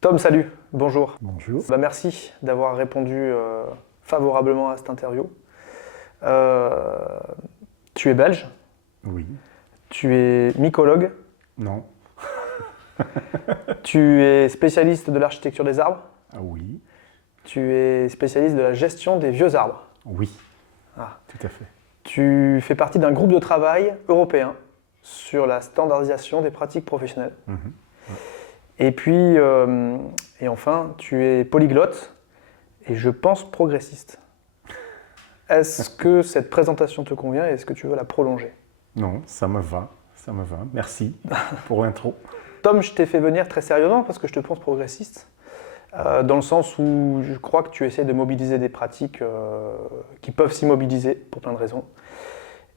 Tom, salut, bonjour. Bonjour. Merci d'avoir répondu favorablement à cette interview. Euh, Tu es belge, Oui. tu es mycologue, Non. tu es spécialiste de l'architecture des arbres, Ah oui. tu es spécialiste de la gestion des vieux arbres. Oui. Ah. Tout à fait. Tu fais partie d'un groupe de travail européen sur la standardisation des pratiques professionnelles. Mhm. Et puis, et enfin, tu es polyglotte et je pense progressiste. Est-ce que cette présentation te convient et est-ce que tu veux la prolonger? Non, ça me va. Ça me va. Merci pour l'intro. Tom, je t'ai fait venir très sérieusement parce que je te pense progressiste, dans le sens où je crois que tu essaies de mobiliser des pratiques qui peuvent s'immobiliser pour plein de raisons.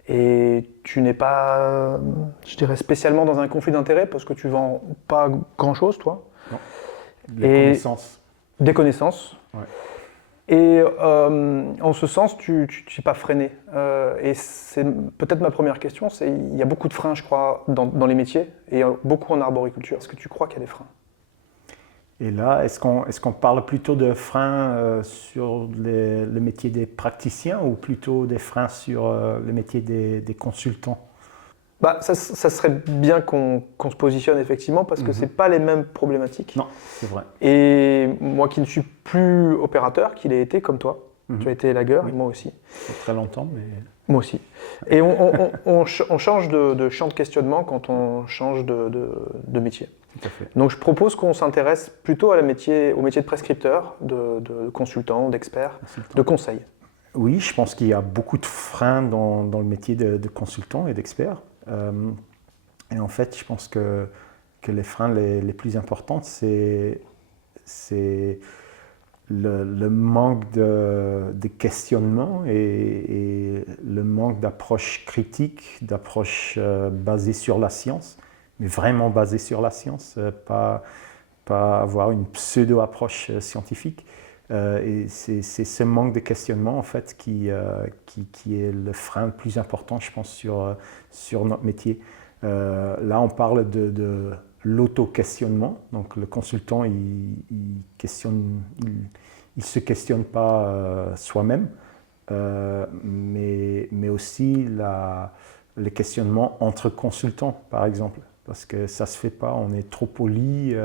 Et tu n'es pas, je dirais, spécialement dans un conflit d'intérêts parce que tu vends pas grand-chose, toi. Non. Les Et connaissances. des connaissances. Ouais. Et en ce sens, tu n'es pas freiné. Et c'est peut-être ma première question, c'est il y a beaucoup de freins, je crois, dans les métiers, et beaucoup en arboriculture. Est-ce que tu crois qu'il y a des freins? Et là, est-ce qu'on parle plutôt de freins sur le métier des praticiens ou plutôt des freins sur le métier des consultants? Bah, ça serait bien qu'on se positionne effectivement, parce que ce pas les mêmes problématiques. Non, c'est vrai. Et moi qui ne suis plus opérateur, qu'il ait été comme toi, tu as été élagueur, Oui. et moi aussi. C'est très longtemps, mais... Moi aussi. Et on change de champ de questionnement quand on change de métier. Tout à fait. Donc je propose qu'on s'intéresse plutôt au métier de prescripteur, de consultant, d'expert, de conseil. Oui, je pense qu'il y a beaucoup de freins dans le métier de consultant et d'expert. Et en fait, je pense que les freins les plus importants, c'est le manque de questionnement et le manque d'approche critique, d'approche basée sur la science, mais vraiment basée sur la science, pas avoir une pseudo-approche scientifique. Et c'est ce manque de questionnement en fait qui est le frein le plus important, je pense, sur notre métier. Là, on parle de l'auto-questionnement. Donc, le consultant, il se questionne pas soi-même, mais aussi les questionnements entre consultants, par exemple. Parce que ça ne se fait pas, on est trop poli,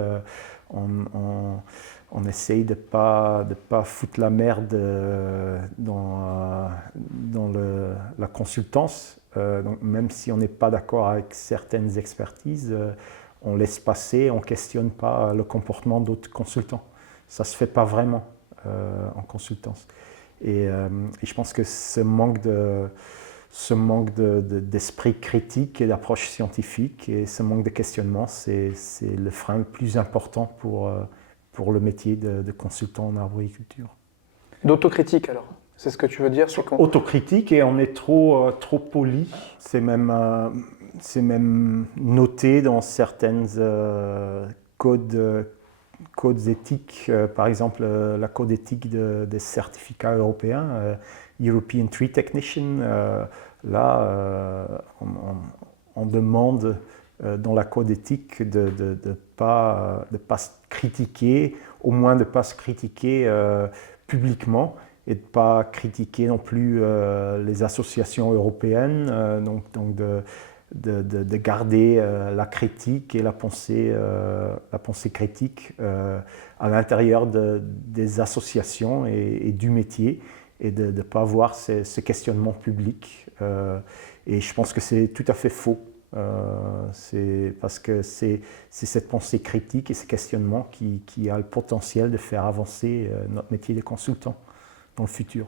on essaye de pas foutre la merde dans la consultance. Donc même si on n'est pas d'accord avec certaines expertises, on laisse passer, on ne questionne pas le comportement d'autres consultants. Ça ne se fait pas vraiment en consultance. Et je pense que ce manque d'esprit critique et d'approche scientifique et ce manque de questionnement, c'est le frein le plus important pour le métier de consultant en arboriculture. D'autocritique alors, c'est ce que tu veux dire? Autocritique et on est trop poli. C'est même noté dans certaines codes éthiques, par exemple la code éthique des certificats européens, European Tree Technician. Là, on demande dans la code éthique de ne pas se critiquer, au moins de ne pas se critiquer publiquement et de ne pas critiquer non plus les associations européennes, donc de garder la critique et la pensée critique à l'intérieur des associations et du métier et de ne pas avoir ce questionnement public. Et je pense que c'est tout à fait faux. C'est parce que c'est cette pensée critique et ce questionnement qui a le potentiel de faire avancer notre métier de consultant dans le futur.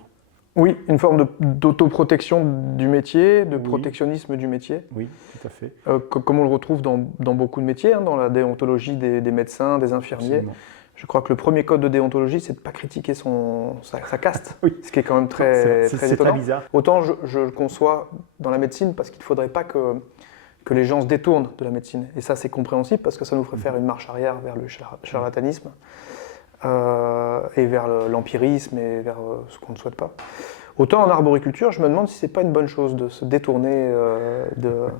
Oui, une forme d'autoprotection du métier, de protectionnisme du métier. Oui, tout à fait. Comme on le retrouve dans beaucoup de métiers, dans la déontologie des médecins, des infirmiers. Absolument. Je crois que le premier code de déontologie, c'est de ne pas critiquer sa caste, Oui. Ce qui est quand même très C'est étonnant. très bizarre. Autant je le conçois dans la médecine, parce qu'il ne faudrait pas que les gens se détournent de la médecine. Et ça, c'est compréhensible, parce que ça nous ferait faire une marche arrière vers le charlatanisme, et vers l'empirisme, et vers ce qu'on ne souhaite pas. Autant en arboriculture, je me demande si c'est pas une bonne chose de se détourner de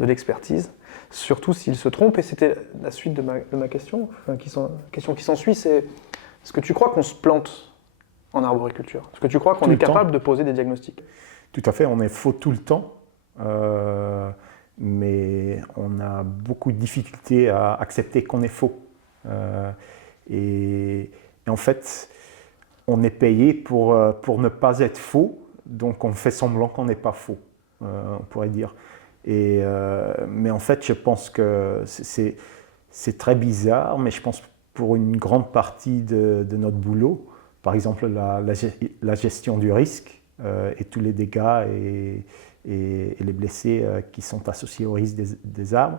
l'expertise. surtout s'il se trompe. Et c'était la suite de ma question, question qui s'ensuit, c'est est-ce que tu crois qu'on se plante en arboriculture? Est-ce que tu crois qu'on est capable de poser des diagnostics? Tout à fait, on est faux tout le temps, mais on a beaucoup de difficultés à accepter qu'on est faux. Et en fait, on est payé pour ne pas être faux, donc on fait semblant qu'on n'est pas faux, on pourrait dire. Mais en fait, je pense que c'est très bizarre, mais je pense pour une grande partie de notre boulot, par exemple la gestion du risque et tous les dégâts et les blessés qui sont associés au risque des arbres,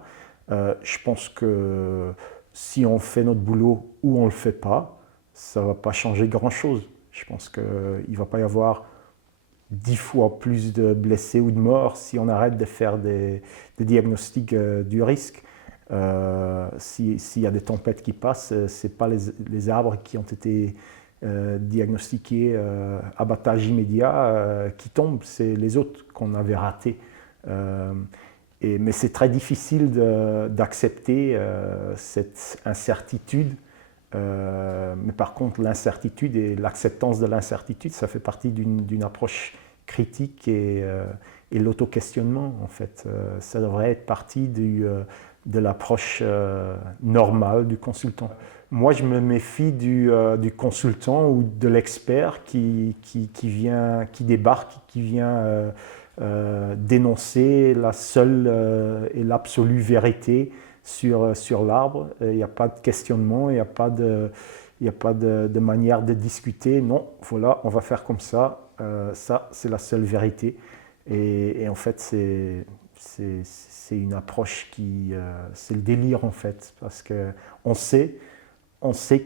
je pense que si on fait notre boulot ou on ne le fait pas, ça ne va pas changer grand-chose. Je pense qu'il ne va pas y avoir 10 fois plus de blessés ou de morts si on arrête de faire des diagnostics du risque. S'il y a des tempêtes qui passent, ce n'est pas les arbres qui ont été diagnostiqués abattage immédiat qui tombent, c'est les autres qu'on avait ratés. Mais c'est très difficile d'accepter cette incertitude. Mais par contre, l'incertitude et l'acceptance de l'incertitude, ça fait partie d'une approche critique et l'auto-questionnement, en fait. Ça devrait être partie de l'approche normale du consultant. Moi, je me méfie du consultant ou de l'expert qui débarque, qui vient dénoncer la seule et l'absolue vérité sur l'arbre. Il n'y a pas de questionnement, il n'y a pas de manière de discuter. Non, voilà, on va faire comme ça. Ça, c'est la seule vérité. Et en fait, c'est une approche c'est le délire, en fait, parce qu'on sait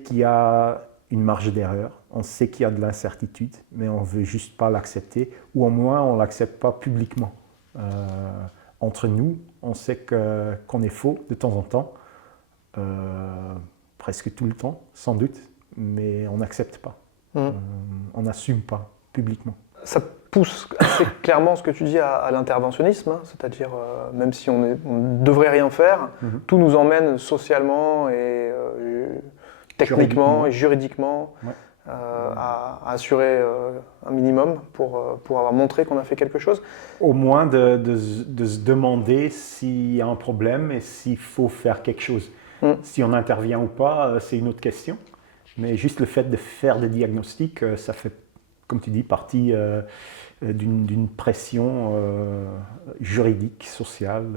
qu'il y a une marge d'erreur, on sait qu'il y a de l'incertitude, mais on ne veut juste pas l'accepter, ou au moins on ne l'accepte pas publiquement. Entre nous, on sait qu'on est faux de temps en temps, presque tout le temps, sans doute, mais on n'accepte pas. On n'assume pas publiquement. Ça pousse assez clairement ce que tu dis à l'interventionnisme, hein, c'est-à-dire même si on ne devrait rien faire, tout nous emmène socialement et techniquement et juridiquement à assurer un minimum pour avoir montré qu'on a fait quelque chose. Au moins de se demander s'il y a un problème et s'il faut faire quelque chose. Si on intervient ou pas, c'est une autre question. Mais juste le fait de faire des diagnostics, ça fait, comme tu dis, partie d'une pression juridique, sociale.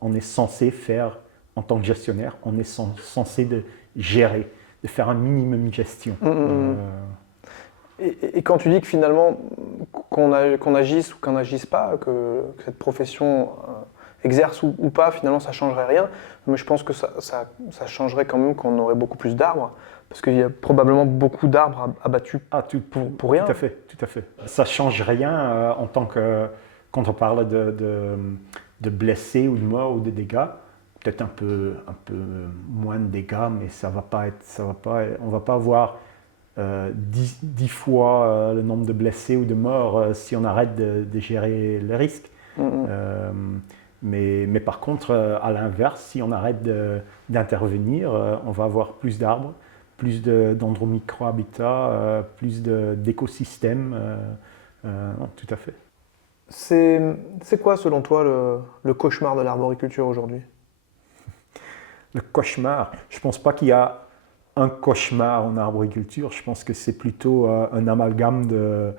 On est censé faire, en tant que gestionnaire, on est censé de gérer, de faire un minimum de gestion. Et quand tu dis que finalement, qu'on agisse ou qu'on n'agisse pas, que cette profession exerce ou pas, finalement ça ne changerait rien, mais je pense que ça changerait quand même qu'on aurait beaucoup plus d'arbres, parce qu'il y a probablement beaucoup d'arbres abattus pour rien. Tout à fait. Ça ne change rien en tant que, quand on parle de blessés ou de morts ou de dégâts, peut-être un peu moins de dégâts, mais on ne va pas avoir 10 fois le nombre de blessés ou de morts si on arrête de gérer le risque. Mais par contre, à l'inverse, si on arrête d'intervenir, on va avoir plus d'arbres, plus d'endromicro-habitats, plus d'écosystèmes. Tout à fait. C'est quoi, selon toi, le cauchemar de l'arboriculture aujourd'hui? Le cauchemar, je ne pense pas qu'il y a un cauchemar en arboriculture. Je pense que c'est plutôt un amalgame de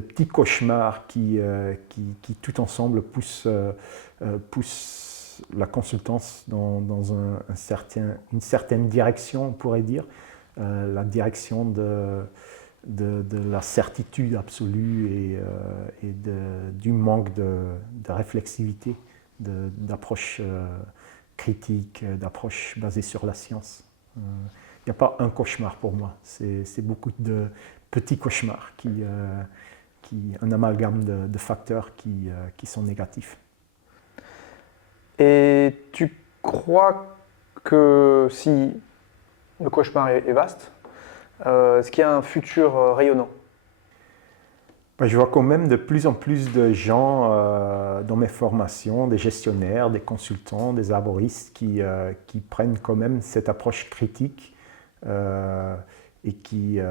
petits cauchemars qui tout ensemble poussent la consultance dans une certaine direction, on pourrait dire, la direction de la certitude absolue et du manque de réflexivité, d'approche critique, d'approche basée sur la science. Il n'y a pas un cauchemar pour moi, c'est beaucoup de petits cauchemars, un amalgame de facteurs qui sont négatifs. Et tu crois que si le cauchemar est vaste, est-ce qu'il y a un futur rayonnant? Je vois quand même de plus en plus de gens dans mes formations, des gestionnaires, des consultants, des arboristes qui prennent quand même cette approche critique et qui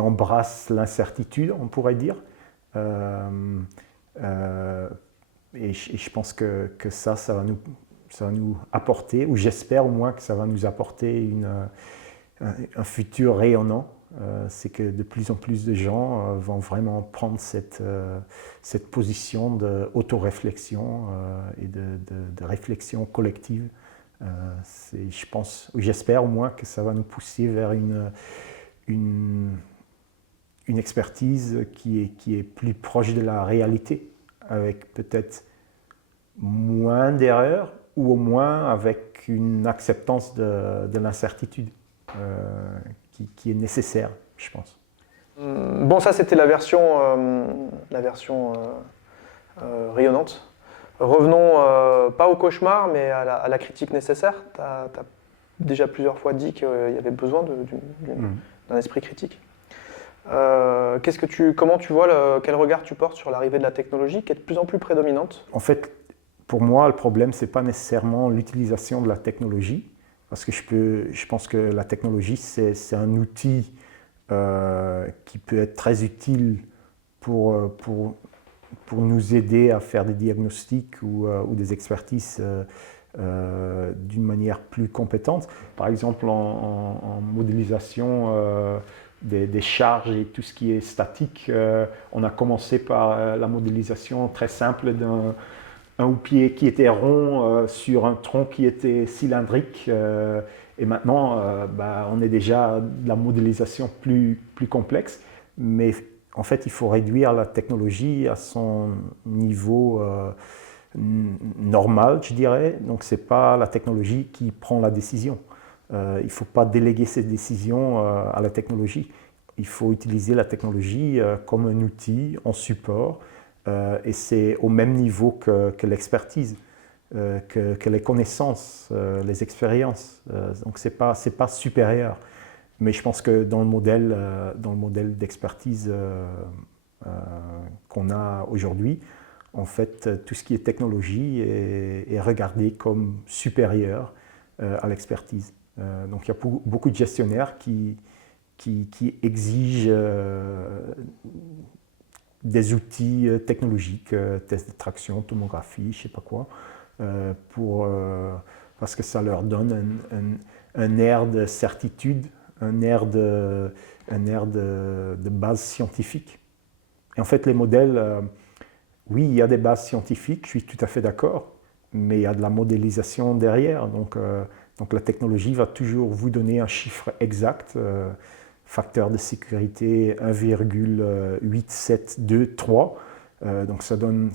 embrassent l'incertitude, on pourrait dire. Et je pense que ça va nous apporter, ou j'espère au moins que ça va nous apporter un futur rayonnant. C'est que de plus en plus de gens vont vraiment prendre cette position d'autoréflexion et de réflexion collective. J'espère au moins que ça va nous pousser vers une expertise qui est plus proche de la réalité, avec peut-être moins d'erreurs ou au moins avec une acceptance de l'incertitude qui est nécessaire, je pense. Bon, ça c'était la version rayonnante. Revenons pas au cauchemar, mais à la critique nécessaire. Tu as déjà plusieurs fois dit qu'il y avait besoin d'un esprit critique. Comment tu vois, quel regard tu portes sur l'arrivée de la technologie qui est de plus en plus prédominante? En fait, pour moi, le problème, ce n'est pas nécessairement l'utilisation de la technologie, parce que je pense que la technologie, c'est un outil qui peut être très utile pour nous aider à faire des diagnostics ou des expertises d'une manière plus compétente. Par exemple, en modélisation des charges et tout ce qui est statique, on a commencé par la modélisation très simple d'un houppier qui était rond sur un tronc qui était cylindrique. Et maintenant, on est déjà de la modélisation plus complexe. Mais en fait, il faut réduire la technologie à son niveau normal, je dirais. Donc, ce n'est pas la technologie qui prend la décision. Il ne faut pas déléguer cette décision à la technologie. Il faut utiliser la technologie comme un outil en support. Et c'est au même niveau que l'expertise, que les connaissances, les expériences. Donc c'est pas supérieur. Mais je pense que dans le modèle d'expertise qu'on a aujourd'hui, en fait, tout ce qui est technologie est regardé comme supérieur à l'expertise. Donc il y a beaucoup de gestionnaires qui exigent des outils technologiques, tests de traction, tomographie, je ne sais pas quoi, parce que ça leur donne un air de certitude, un air de base scientifique. Et en fait, les modèles, oui, il y a des bases scientifiques, je suis tout à fait d'accord, mais il y a de la modélisation derrière. Donc la technologie va toujours vous donner un chiffre exact, facteur de sécurité 1,8723. Donc ça donne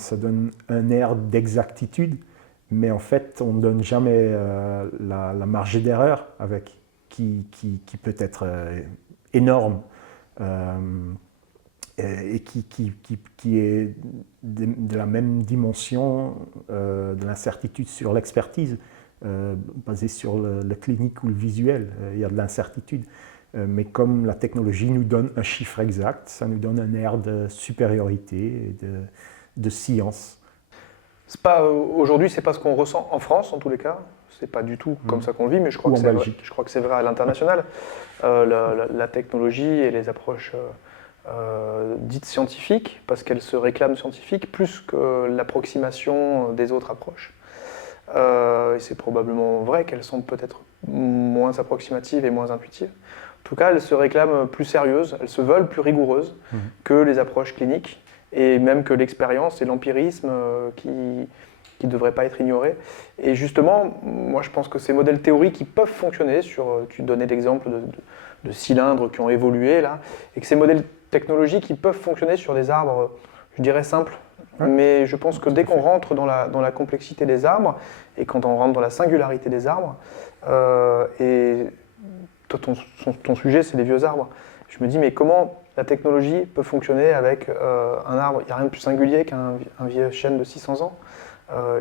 un air d'exactitude, mais en fait on ne donne jamais la marge d'erreur avec, qui peut être énorme et qui est de la même dimension de l'incertitude sur l'expertise, basée sur le clinique ou le visuel. Il y a de l'incertitude. Mais comme la technologie nous donne un chiffre exact, ça nous donne un air de supériorité et de science. Aujourd'hui, ce n'est pas ce qu'on ressent en France, en tous les cas. Ce n'est pas du tout comme ça qu'on vit, mais je crois que c'est vrai à l'international. La technologie et les approches dites scientifiques, parce qu'elles se réclament scientifiques, plus que l'approximation des autres approches. Et c'est probablement vrai qu'elles sont peut-être moins approximatives et moins intuitives. En tout cas, elles se réclament plus sérieuses, elles se veulent plus rigoureuses que les approches cliniques, et même que l'expérience et l'empirisme qui ne devraient pas être ignorés. Et justement, moi je pense que ces modèles théoriques qui peuvent fonctionner, tu donnais l'exemple de cylindres qui ont évolué là, et que ces modèles technologiques qui peuvent fonctionner sur des arbres, je dirais simples, mais je pense que dès qu'on rentre dans la complexité des arbres, et quand on rentre dans la singularité des arbres, et toi, ton sujet, c'est les vieux arbres. Je me dis, mais comment la technologie peut fonctionner avec un arbre? Il n'y a rien de plus singulier qu'un vieux chêne de 600 ans.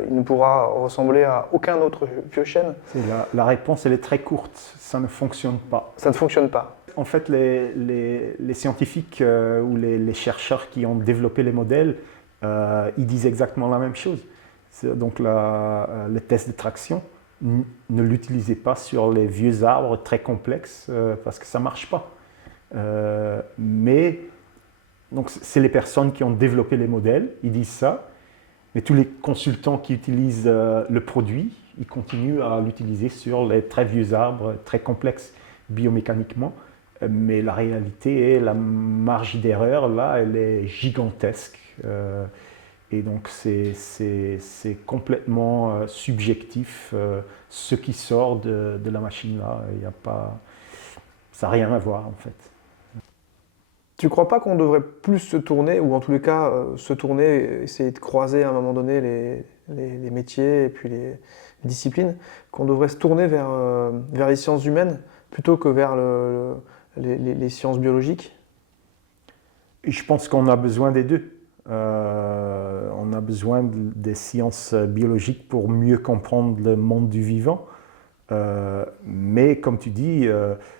Il ne pourra ressembler à aucun autre vieux chêne. La réponse, elle est très courte. Ça ne fonctionne pas. Ça ne fonctionne pas. fait les scientifiques ou les chercheurs qui ont développé les modèles, ils disent exactement la même chose. Donc le test de traction, ne l'utilisez pas sur les vieux arbres très complexes parce que ça ne marche pas. Mais donc c'est les personnes qui ont développé les modèles, ils disent ça, mais tous les consultants qui utilisent le produit, ils continuent à l'utiliser sur les très vieux arbres très complexes biomécaniquement. Mais la réalité est, la marge d'erreur, là, elle est gigantesque. Et donc, c'est complètement subjectif. Ce qui sort de la machine, là, il y a pas, ça n'a rien à voir, en fait. Tu crois pas qu'on devrait plus se tourner, ou en tous les cas se tourner, essayer de croiser à un moment donné les métiers et puis les disciplines, qu'on devrait se tourner vers les sciences humaines plutôt que vers les sciences biologiques? Et je pense qu'on a besoin des deux. On a besoin des sciences biologiques pour mieux comprendre le monde du vivant. Mais comme tu dis,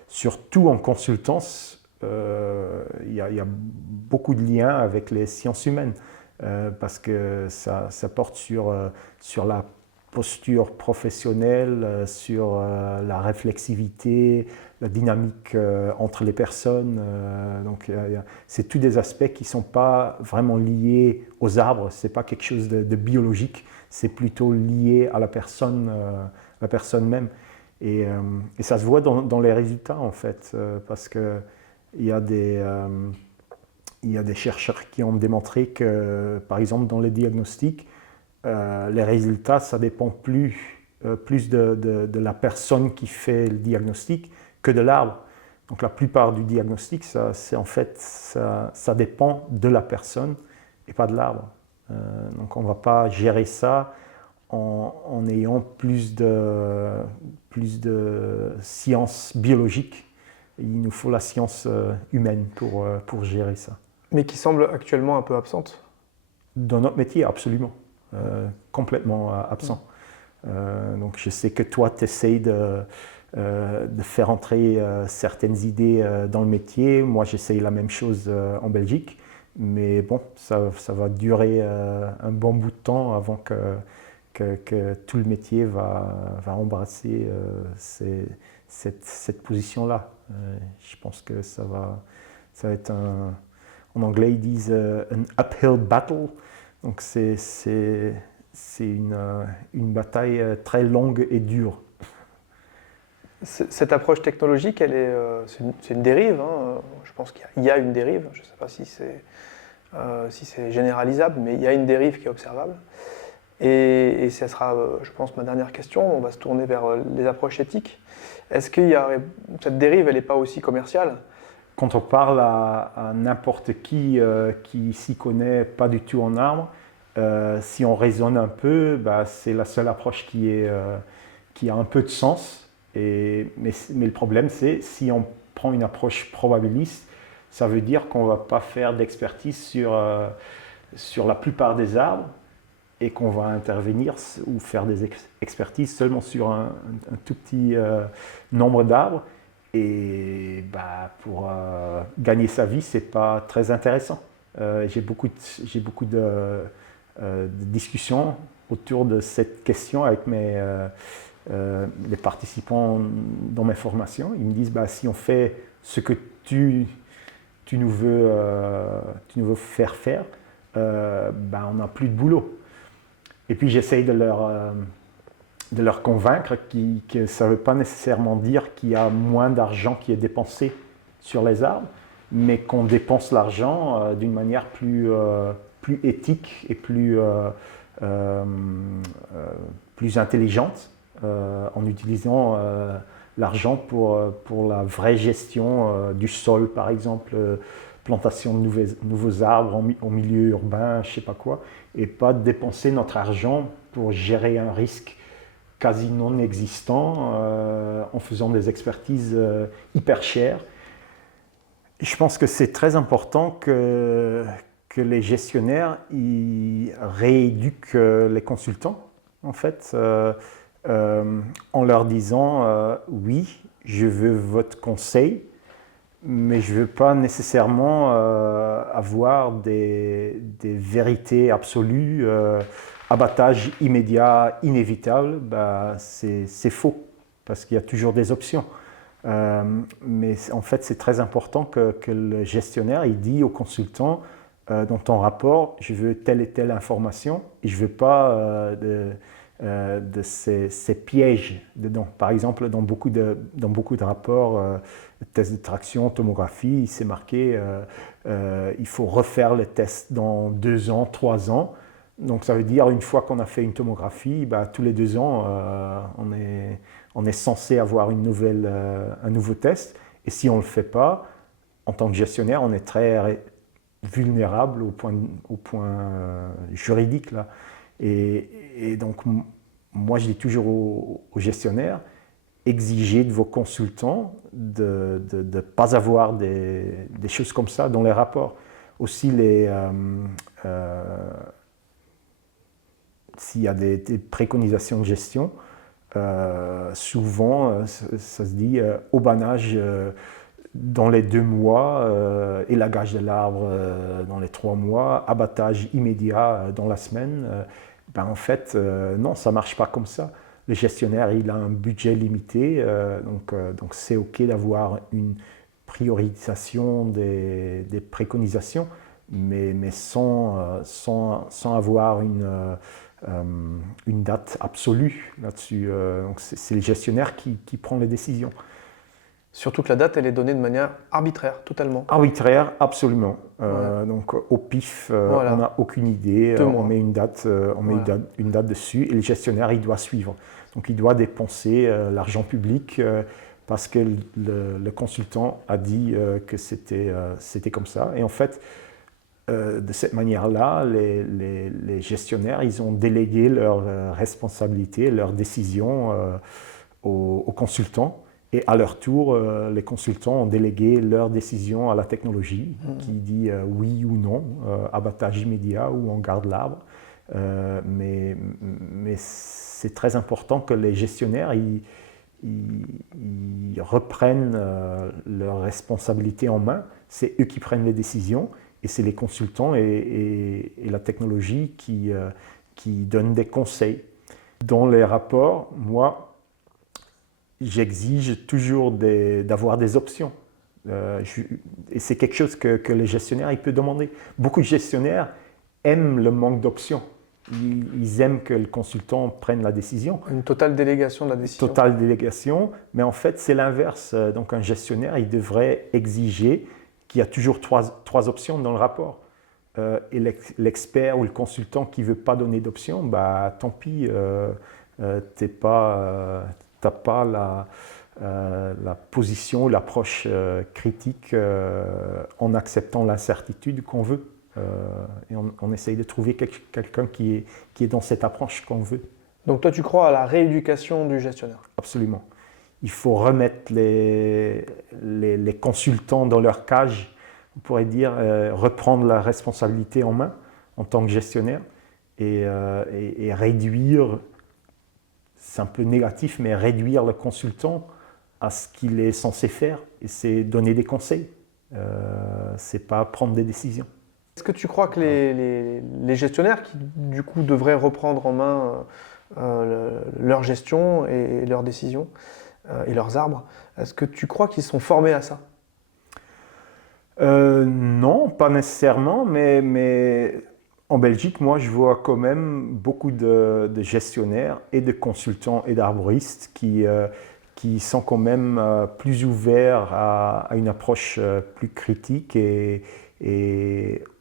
surtout en consultance, il y a beaucoup de liens avec les sciences humaines parce que ça porte sur la posture professionnelle, sur la réflexivité, la dynamique entre les personnes. Donc, c'est tous des aspects qui ne sont pas vraiment liés aux arbres, ce n'est pas quelque chose de biologique, c'est plutôt lié à la personne même. Et ça se voit dans les résultats, en fait, parce que il y a des chercheurs qui ont démontré que, par exemple, dans les diagnostics, les résultats, ça dépend plus de la personne qui fait le diagnostic que de l'arbre. Donc la plupart du diagnostic, ça dépend de la personne et pas de l'arbre. Donc on ne va pas gérer ça en ayant plus de sciences biologiques. Il nous faut la science humaine pour gérer ça. Mais qui semble actuellement un peu absente. Dans notre métier, absolument. Complètement absent. Donc je sais que toi, tu essayes de faire entrer certaines idées dans le métier. Moi, j'essaye la même chose en Belgique. Mais bon, ça va durer un bon bout de temps avant que tout le métier va embrasser cette position-là. Je pense que ça va être en anglais, ils disent un uphill battle. Donc c'est une bataille très longue et dure. Cette approche technologique, c'est une dérive. Hein. Je pense qu'il y a une dérive. Je ne sais pas si c'est généralisable, mais il y a une dérive qui est observable. Et ça sera, je pense, ma dernière question. On va se tourner vers les approches éthiques. Est-ce que cette dérive, elle n'est pas aussi commerciale? Quand on parle à n'importe qui s'y connaît pas du tout en arbre, si on raisonne un peu, c'est la seule approche qui a un peu de sens. Mais le problème, c'est si on prend une approche probabiliste, ça veut dire qu'on ne va pas faire d'expertise sur la plupart des arbres et qu'on va intervenir ou faire des expertises seulement sur un tout petit nombre d'arbres. Et pour gagner sa vie, ce n'est pas très intéressant. J'ai beaucoup de discussions autour de cette question avec les participants dans mes formations. Ils me disent, si on fait ce que tu nous veux faire faire, on n'a plus de boulot. Et puis j'essaye de leur convaincre que ça ne veut pas nécessairement dire qu'il y a moins d'argent qui est dépensé sur les arbres, mais qu'on dépense l'argent d'une manière plus éthique et plus intelligente, en utilisant l'argent pour la vraie gestion du sol, par exemple, plantation de nouveaux arbres au milieu urbain, je ne sais pas quoi, et pas dépenser notre argent pour gérer un risque quasi non existant en faisant des expertises hyper chères. Je pense que c'est très important que les gestionnaires ils rééduquent les consultants, en fait, en leur disant oui, je veux votre conseil, mais je ne veux pas nécessairement avoir des vérités absolues, abattage immédiat, inévitable. C'est faux, parce qu'il y a toujours des options. Mais en fait, c'est très important que le gestionnaire il dit au consultant dans ton rapport, je veux telle et telle information et je ne veux pas de ces pièges dedans. Par exemple, dans beaucoup de rapports, tests de traction, tomographie, c'est marqué il faut refaire le test dans 2 ans, 3 ans. Donc ça veut dire une fois qu'on a fait une tomographie, tous les 2 ans, on est censé avoir un nouveau test. Et si on ne le fait pas, en tant que gestionnaire, on est très vulnérable au point juridique. Là. Et donc, moi, je dis toujours aux gestionnaires, exigez de vos consultants de ne pas avoir des choses comme ça dans les rapports. Aussi, s'il y a des préconisations de gestion, souvent, ça se dit haubanage dans les 2 mois, élagage de l'arbre dans les 3 mois, abattage immédiat dans la semaine. En fait, non, ça ne marche pas comme ça. Le gestionnaire, il a un budget limité, donc c'est OK d'avoir une priorisation des préconisations, mais sans avoir une date absolue là-dessus. Donc c'est le gestionnaire qui prend les décisions. Surtout que la date, elle est donnée de manière arbitraire, totalement. Arbitraire, absolument. Ouais. Donc au pif, Voilà. on n'a aucune idée, 2 on mois. met une date, une date dessus et le gestionnaire, il doit suivre. Donc il doit dépenser l'argent public parce que le consultant a dit que c'était comme ça. Et en fait, de cette manière-là, les gestionnaires, ils ont délégué leurs responsabilités, leurs décisions aux consultants. Et à leur tour, les consultants ont délégué leurs décisions à la technologie qui dit oui ou non, abattage immédiat ou on garde l'arbre. Mais c'est très important que les gestionnaires ils reprennent leurs responsabilités en main. C'est eux qui prennent les décisions et c'est les consultants et la technologie qui donnent des conseils. Dans les rapports, moi, j'exige toujours d'avoir des options. Et c'est quelque chose que le gestionnaire il peut demander. Beaucoup de gestionnaires aiment le manque d'options. Ils aiment que le consultant prenne la décision. Une totale délégation de la décision. Totale délégation, mais en fait c'est l'inverse. Donc un gestionnaire il devrait exiger qu'il y a toujours trois options dans le rapport. Et l'expert ou le consultant qui ne veut pas donner d'options, tant pis, t'as pas la position, l'approche critique en acceptant l'incertitude qu'on veut. Et on essaye de trouver quelqu'un qui est dans cette approche qu'on veut. Donc toi, tu crois à la rééducation du gestionnaire? Absolument. Il faut remettre les consultants dans leur cage, on pourrait dire, reprendre la responsabilité en main en tant que gestionnaire et réduire, c'est un peu négatif, mais réduire le consultant à ce qu'il est censé faire, et c'est donner des conseils, c'est pas prendre des décisions. Est-ce que tu crois que les gestionnaires qui du coup devraient reprendre en main leur gestion et leurs décisions et leurs arbres, est-ce que tu crois qu'ils sont formés à ça? Non, pas nécessairement, mais en Belgique, moi, je vois quand même beaucoup de gestionnaires et de consultants et d'arboristes qui sont quand même plus ouverts à une approche plus critique et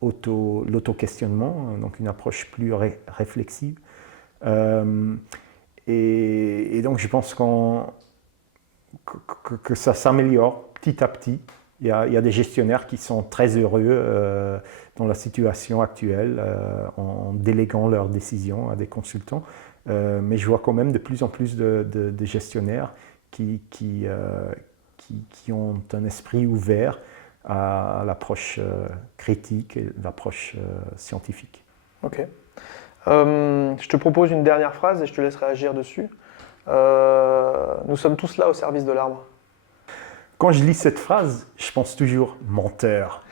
l'auto-questionnement, donc une approche plus réflexive. Et donc, je pense que ça s'améliore petit à petit. Il y a des gestionnaires qui sont très heureux dans la situation actuelle en déléguant leurs décisions à des consultants. Mais je vois quand même de plus en plus de gestionnaires qui ont un esprit ouvert à l'approche critique et l'approche scientifique. Ok. Je te propose une dernière phrase et je te laisse réagir dessus. Nous sommes tous là au service de l'arbre. quand je lis cette phrase, je pense toujours menteur.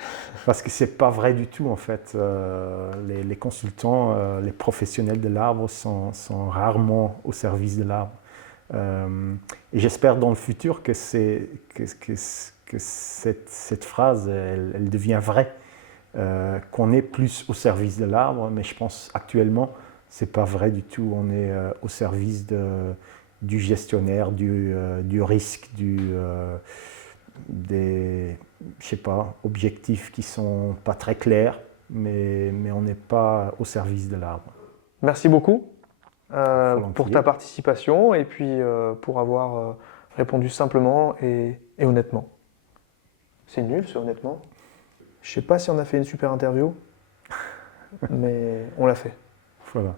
Parce que c'est pas vrai du tout en fait. Les consultants, les professionnels de l'arbre sont rarement au service de l'arbre. Et j'espère dans le futur que cette phrase, elle devient vraie, qu'on est plus au service de l'arbre, mais je pense actuellement, c'est pas vrai du tout. On est au service du gestionnaire, du risque, des, je sais pas, objectifs qui sont pas très clairs, mais on n'est pas au service de l'arbre. Merci beaucoup Volontiers. pour ta participation et puis pour avoir répondu simplement et honnêtement. C'est nul, ce honnêtement. Je sais pas si on a fait une super interview, mais on l'a fait. Voilà.